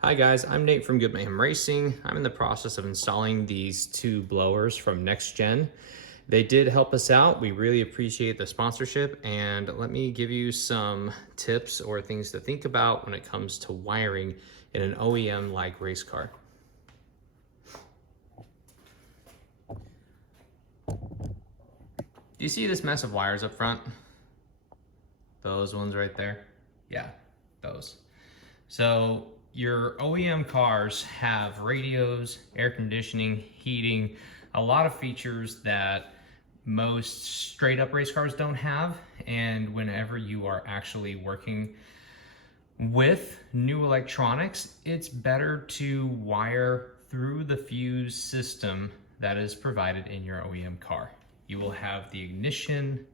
Hi guys, I'm Nate from Good Mayhem Racing. I'm in the process of installing these two blowers from NecksGen. They did help us out. We really appreciate the sponsorship, and let me give you some tips or things to think about when it comes to wiring in an OEM like race car. Do you see this mess of wires up front? Those ones right there? Yeah, those. So your OEM cars have radios, air conditioning, heating, a lot of features that most straight up race cars don't have. And whenever you are actually working with new electronics, it's better to wire through the fuse system that is provided in your OEM car. You will have the ignition,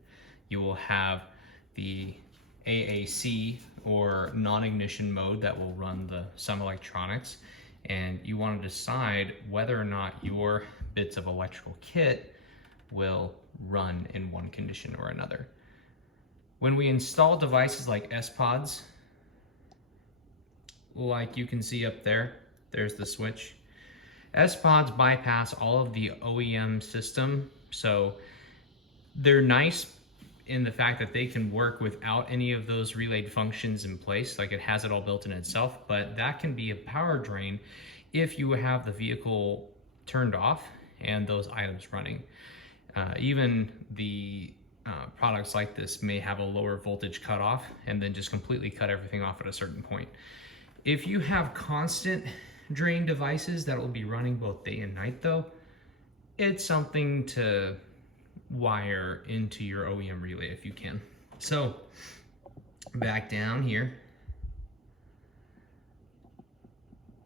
you will have the AAC or non-ignition mode that will run some electronics, and you want to decide whether or not your bits of electrical kit will run in one condition or another. When we install devices like S-Pods, like you can see up there, there's the switch. S-Pods bypass all of the OEM system, so they're nice in the fact that they can work without any of those relayed functions in place, like it has it all built in itself, but that can be a power drain if you have the vehicle turned off and those items running. Even the products like this may have a lower voltage cutoff and then just completely cut everything off at a certain point. If you have constant drain devices that will be running both day and night though, it's something to wire into your OEM relay if you can. So back down here,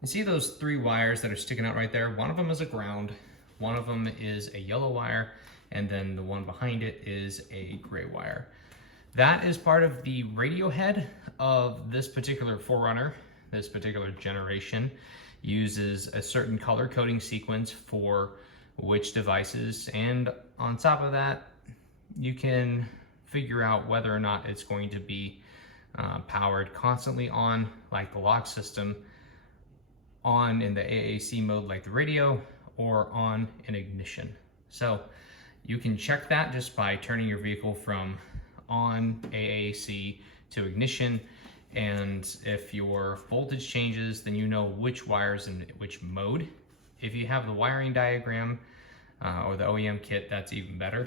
you see those three wires that are sticking out right there? One of them is a ground, one of them is a yellow wire, and then the one behind it is a gray wire. That is part of the radio head of this particular 4Runner. This particular generation uses a certain color coding sequence for which devices, and on top of that you can figure out whether or not it's going to be powered constantly on like the lock system, on in the AAC mode like the radio, or on in ignition. So you can check that just by turning your vehicle from on AAC to ignition, and if your voltage changes then you know which wires in which mode. If you have the wiring diagram or the OEM kit, that's even better.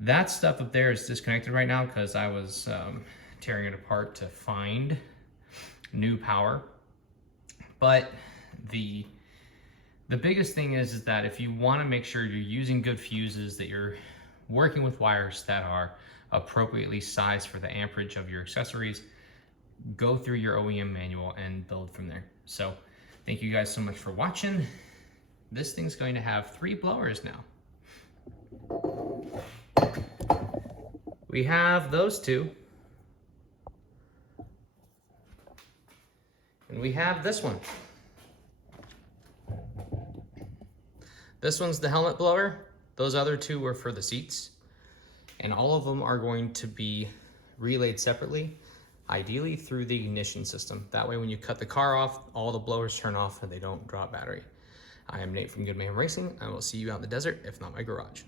That stuff up there is disconnected right now because I was tearing it apart to find new power. But the biggest thing is that if you want to make sure you're using good fuses, that you're working with wires that are appropriately sized for the amperage of your accessories, go through your OEM manual and build from there. So thank you guys so much for watching. This thing's going to have 3 blowers now. We have those two. And we have this one. This one's the helmet blower. Those other two were for the seats. And all of them are going to be relayed separately, ideally through the ignition system. That way when you cut the car off, all the blowers turn off and they don't draw battery. I am Nate from Good Mayhem Racing. I will see you out in the desert, if not my garage.